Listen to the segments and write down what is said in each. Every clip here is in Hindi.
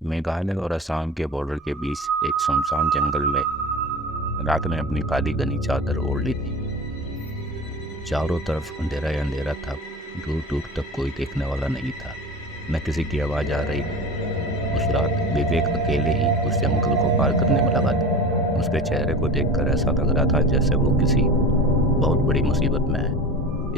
मेघालय और असम के बॉर्डर के बीच एक सुनसान जंगल में रात ने अपनी काली घनी चादर ओढ़ ली थी। चारों तरफ अंधेरा ही अंधेरा था। दूर दूर तक कोई देखने वाला नहीं था, न किसी की आवाज़ आ रही थी। उस रात विवेक अकेले ही उस जंगल को पार करने में लगा था। उसके चेहरे को देखकर ऐसा लग रहा था जैसे वो किसी बहुत बड़ी मुसीबत में है।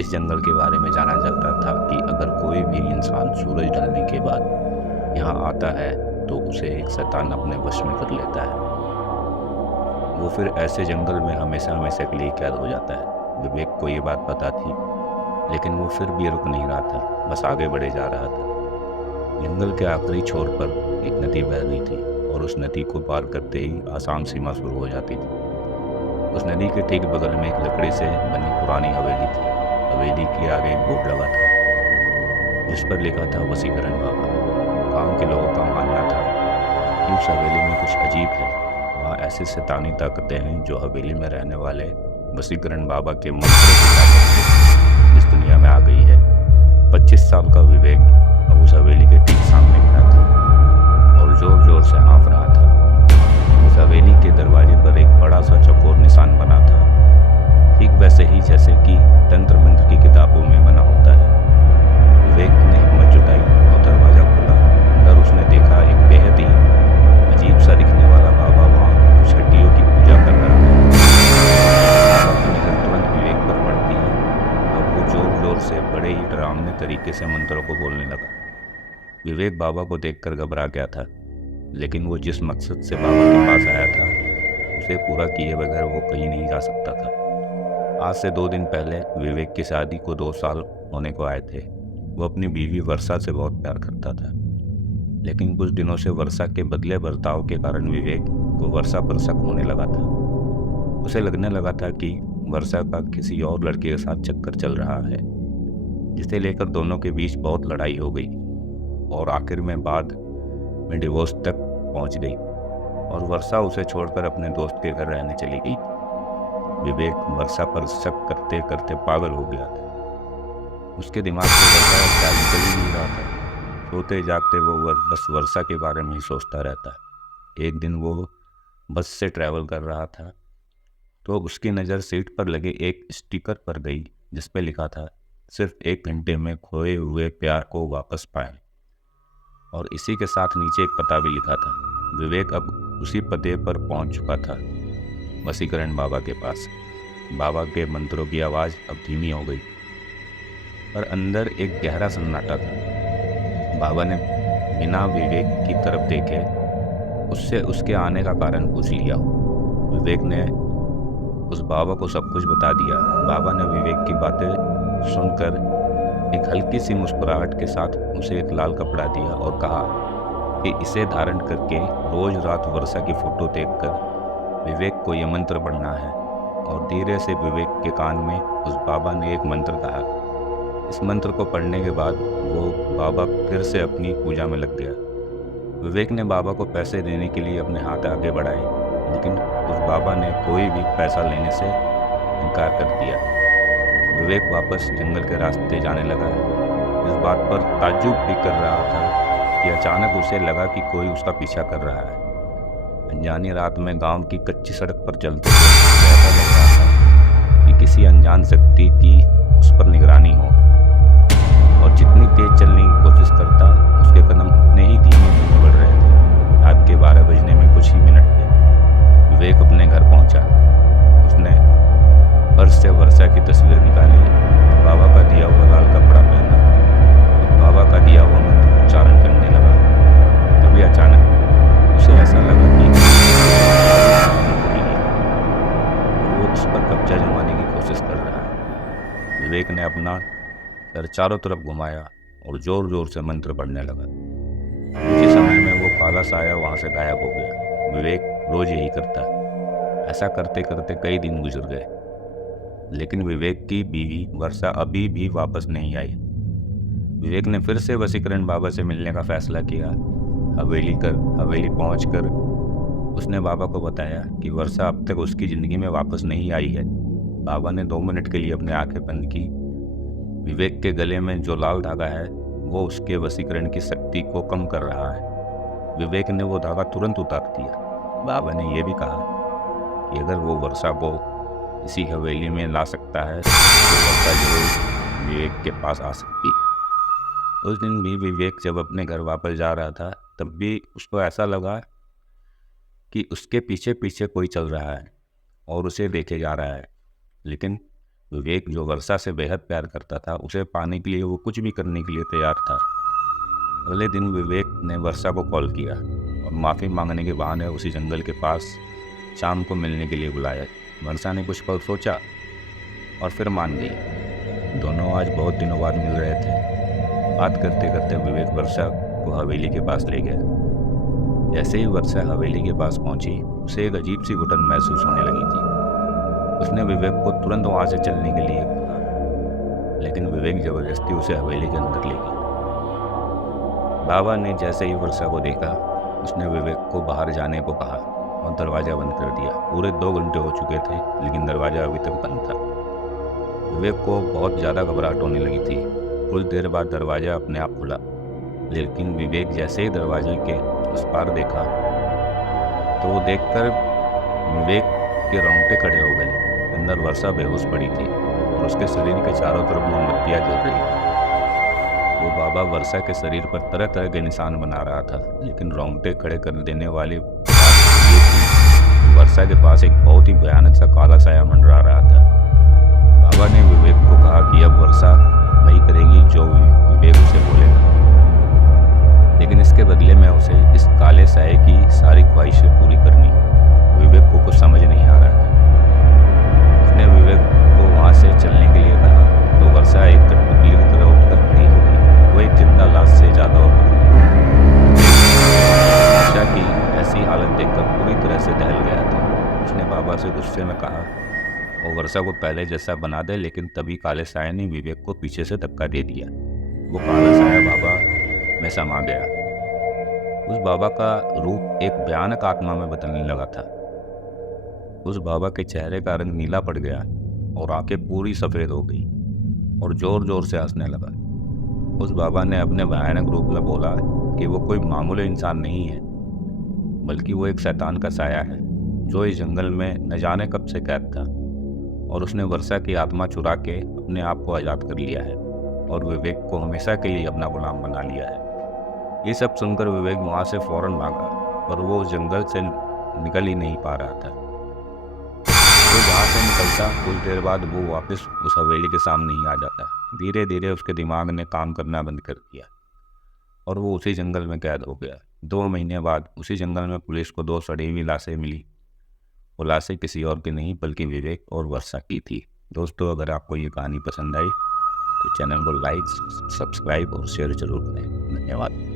इस जंगल के बारे में जाना जाता था कि अगर कोई भी इंसान सूरज ढलने के बाद यहाँ आता है तो उसे एक शैतान अपने वश में कर लेता है। वो फिर ऐसे जंगल में हमेशा हमेशा के लिए कैद हो जाता है। विवेक को ये बात पता थी, लेकिन वो फिर भी रुक नहीं रहा था, बस आगे बढ़े जा रहा था। जंगल के आखिरी छोर पर एक नदी बह रही थी और उस नदी को पार करते ही आसाम सीमा शुरू हो जाती थी। उस नदी के ठीक बगल में एक लकड़ी से बनी पुरानी हवेली थी। हवेली के आगे एक बोर्ड लगा था जिस पर लिखा था वसीकरण बाबा। गांव के लोगों का मानना था कि उस हवेली में कुछ अजीब है। वहाँ ऐसी शैतानी ताकतें हैं जो हवेली में रहने वाले वसीकरण बाबा के मंत्रों की ताकत से इस दुनिया में आ गई है। 25 साल का विवेक अब उस हवेली के ठीक सामने खड़ा था और जोर जोर से हाँफ रहा था। उस हवेली के दरवाजे पर एक बड़ा सा चौकोर निशान बना था, ठीक वैसे ही जैसे कि तंत्र मंत्र की किताबों में बना होता है। विवेक ने हिम्मत जुटाई और दरवाजा खोला। अंदर उसने देखा एक बेहद ही अजीब सा दिखने वाला बाबा वहाँ कुछ हड्डियों की पूजा कर रहा था। बाबा की नजर तुरंत विवेक पर पड़ती है और वो जोर जोर से बड़े ही डरावने तरीके से मंत्रों को बोलने लगा। विवेक बाबा को देखकर घबरा गया था, लेकिन वो जिस मकसद से बाबा के पास आया था उसे पूरा किए बगैर वो कहीं नहीं जा सकता था। आज से 2 दिन पहले विवेक की शादी को 2 साल होने को आए थे। वो अपनी बीवी वर्षा से बहुत प्यार करता था, लेकिन कुछ दिनों से वर्षा के बदले बर्ताव के कारण विवेक को वर्षा पर शक होने लगा था। उसे लगने लगा था कि वर्षा का किसी और लड़के के साथ चक्कर चल रहा है, जिसे लेकर दोनों के बीच बहुत लड़ाई हो गई और आखिर में बाद में डिवोर्स तक पहुंच गई और वर्षा उसे छोड़कर अपने दोस्त के घर रहने चली गई। विवेक वर्षा पर शक करते करते पागल हो गया था। उसके दिमाग से वर्षा का ख्याल निकल ही नहीं रहा था। सोते जागते वो बस वर्षा के बारे में ही सोचता रहता। एक दिन वो बस से ट्रैवल कर रहा था तो उसकी नज़र सीट पर लगे एक स्टिकर पर गई जिस पे लिखा था, सिर्फ 1 घंटे में खोए हुए प्यार को वापस पाएं। और इसी के साथ नीचे एक पता भी लिखा था। विवेक अब उसी पते पर पहुंच चुका था, वसीकरण बाबा के पास। बाबा के मंत्रों की आवाज़ अब धीमी हो गई, पर अंदर एक गहरा सन्नाटा था। बाबा ने बिना विवेक की तरफ देखे उससे उसके आने का कारण पूछ लिया। विवेक ने उस बाबा को सब कुछ बता दिया। बाबा ने विवेक की बातें सुनकर एक हल्की सी मुस्कुराहट के साथ उसे एक लाल कपड़ा दिया और कहा कि इसे धारण करके रोज रात वर्षा की फोटो देखकर विवेक को यह मंत्र पढ़ना है। और धीरे से विवेक के कान में उस बाबा ने एक मंत्र कहा। इस मंत्र को पढ़ने के बाद वो बाबा फिर से अपनी पूजा में लग गया। विवेक ने बाबा को पैसे देने के लिए अपने हाथ आगे बढ़ाए, लेकिन उस बाबा ने कोई भी पैसा लेने से इनकार कर दिया। विवेक वापस जंगल के रास्ते जाने लगा। इस बात पर ताज्जुब भी कर रहा था कि अचानक उसे लगा कि कोई उसका पीछा कर रहा है। अनजानी रात में गांव की कच्ची सड़क पर चलते हुए ऐसा लग रहा था कि किसी अनजान शक्ति की उस पर निगरानी हो, और जितनी तेज चलने की कोशिश करता उसके कदम उतने ही धीमे धीमे बढ़ रहे थे। रात के 12 बजने में कुछ ही मिनट थे। विवेक अपने घर पहुंचा। उसने पर्स से वर्षा की तस्वीर निकाली, बाबा का दिया हुआ लाल कपड़ा पहना और बाबा का दिया हुआ मंत्र उच्चारण करने लगा। तभी अचानक उसे ऐसा लगा कि वो उस पर कब्जा जमाने की कोशिश कर रहा है। विवेक ने अपना सर चारों तरफ घुमाया और जोर जोर से मंत्र पढ़ने लगा। कुछ ही समय में वो काला साया वहाँ से गायब हो गया। विवेक रोज यही करता। ऐसा करते करते कई दिन गुजर गए, लेकिन विवेक की बीवी वर्षा अभी भी वापस नहीं आई। विवेक ने फिर से वसीकरण बाबा से मिलने का फैसला किया। हवेली पहुंचकर उसने बाबा को बताया कि वर्षा अब तक उसकी ज़िंदगी में वापस नहीं आई है। बाबा ने 2 मिनट के लिए अपनी आंखें बंद की। विवेक के गले में जो लाल धागा है वो उसके वसीकरण की शक्ति को कम कर रहा है। विवेक ने वो धागा तुरंत उतार दिया। बाबा ने यह भी कहा कि अगर वो वर्षा को इसी हवेली में ला सकता है तो वर्षा जरूर विवेक के पास आ सकती है। उस दिन भी विवेक जब अपने घर वापस जा रहा था तब भी उसको ऐसा लगा कि उसके पीछे पीछे कोई चल रहा है और उसे देखे जा रहा है। लेकिन विवेक जो वर्षा से बेहद प्यार करता था, उसे पाने के लिए वो कुछ भी करने के लिए तैयार था। अगले दिन विवेक ने वर्षा को कॉल किया और माफ़ी मांगने के बहाने उसी जंगल के पास शाम को मिलने के लिए बुलाया। वर्षा ने कुछ पल सोचा और फिर मान गई। दोनों आज बहुत दिनों बाद मिल रहे थे। बात करते करते विवेक वर्षा को हवेली के पास ले गया। जैसे ही वर्षा हवेली के पास पहुंची, उसे एक अजीब सी घुटन महसूस होने लगी थी। उसने विवेक को तुरंत वहाँ से चलने के लिए कहा, लेकिन विवेक जबरदस्ती उसे हवेली के अंदर ले गया। बाबा ने जैसे ही वर्षा को देखा, उसने विवेक को बाहर जाने को कहा और दरवाज़ा बंद कर दिया। पूरे 2 घंटे हो चुके थे लेकिन दरवाज़ा अभी तक बंद था। विवेक को बहुत ज़्यादा घबराहट होने लगी थी। कुछ देर बाद दरवाज़ा अपने आप खुला, लेकिन विवेक जैसे ही दरवाजे के उस पार देखा तो वो देखकर विवेक के रोंगटे खड़े हो गए। अंदर वर्षा बेहोश पड़ी थी और उसके शरीर के चारों तरफ मोमबत्तियाँ जल रही थी। वो बाबा वर्षा के शरीर पर तरह तरह के निशान बना रहा था, लेकिन रोंगटे खड़े कर देने वाली बात ये थी, वर्षा के पास एक बहुत ही भयानक सा काला साया मंडरा रहा था। बाबा ने विवेक को कहा कि अब वर्षा वही करेगी जो विवेक उसे बोलेगा, लेकिन इसके बदले में उसे इस काले साये की सारी ख्वाहिशें पूरी करनी है। विवेक को कुछ समझ नहीं आ रहा था। उसने विवेक को वहाँ से चलने के लिए कहा तो वर्षा एक कठपुतली की तरह उठकर खड़ी हो गई। वो एक जिंदा लाश से ज़्यादा और वर्षा की ऐसी हालत देखकर पूरी तरह से दहल गया था। उसने बाबा से गुस्से में कहा वो वर्षा को पहले जैसा बना दे, लेकिन तभी काले साये ने विवेक को पीछे से धक्का दे दिया। वो काला साया बाबा में समा गया। उस बाबा का रूप एक भयानक आत्मा में बदलने लगा था। उस बाबा के चेहरे का रंग नीला पड़ गया और आंखें पूरी सफ़ेद हो गई और ज़ोर ज़ोर से हंसने लगा। उस बाबा ने अपने भयानक रूप में बोला कि वो कोई मामूली इंसान नहीं है, बल्कि वो एक शैतान का साया है जो इस जंगल में न जाने कब से कैद था, और उसने वर्षा की आत्मा चुरा के अपने आप को आज़ाद कर लिया है और विवेक को हमेशा के लिए अपना गुलाम बना लिया है। ये सब सुनकर विवेक वहाँ से फ़ौरन भागा, पर वो उस जंगल से निकल ही नहीं पा रहा था। वो जहाँ से निकलता कुछ देर बाद वो वापस उस हवेली के सामने ही आ जाता। धीरे धीरे उसके दिमाग ने काम करना बंद कर दिया और वो उसी जंगल में कैद हो गया। 2 महीने बाद उसी जंगल में पुलिस को 2 सड़ी हुई लाशें मिली। वो लाशें किसी और की नहीं बल्कि विवेक और वर्षा की थी। दोस्तों, अगर आपको ये कहानी पसंद आई तो चैनल को लाइक, सब्सक्राइब और शेयर जरूर करें। धन्यवाद।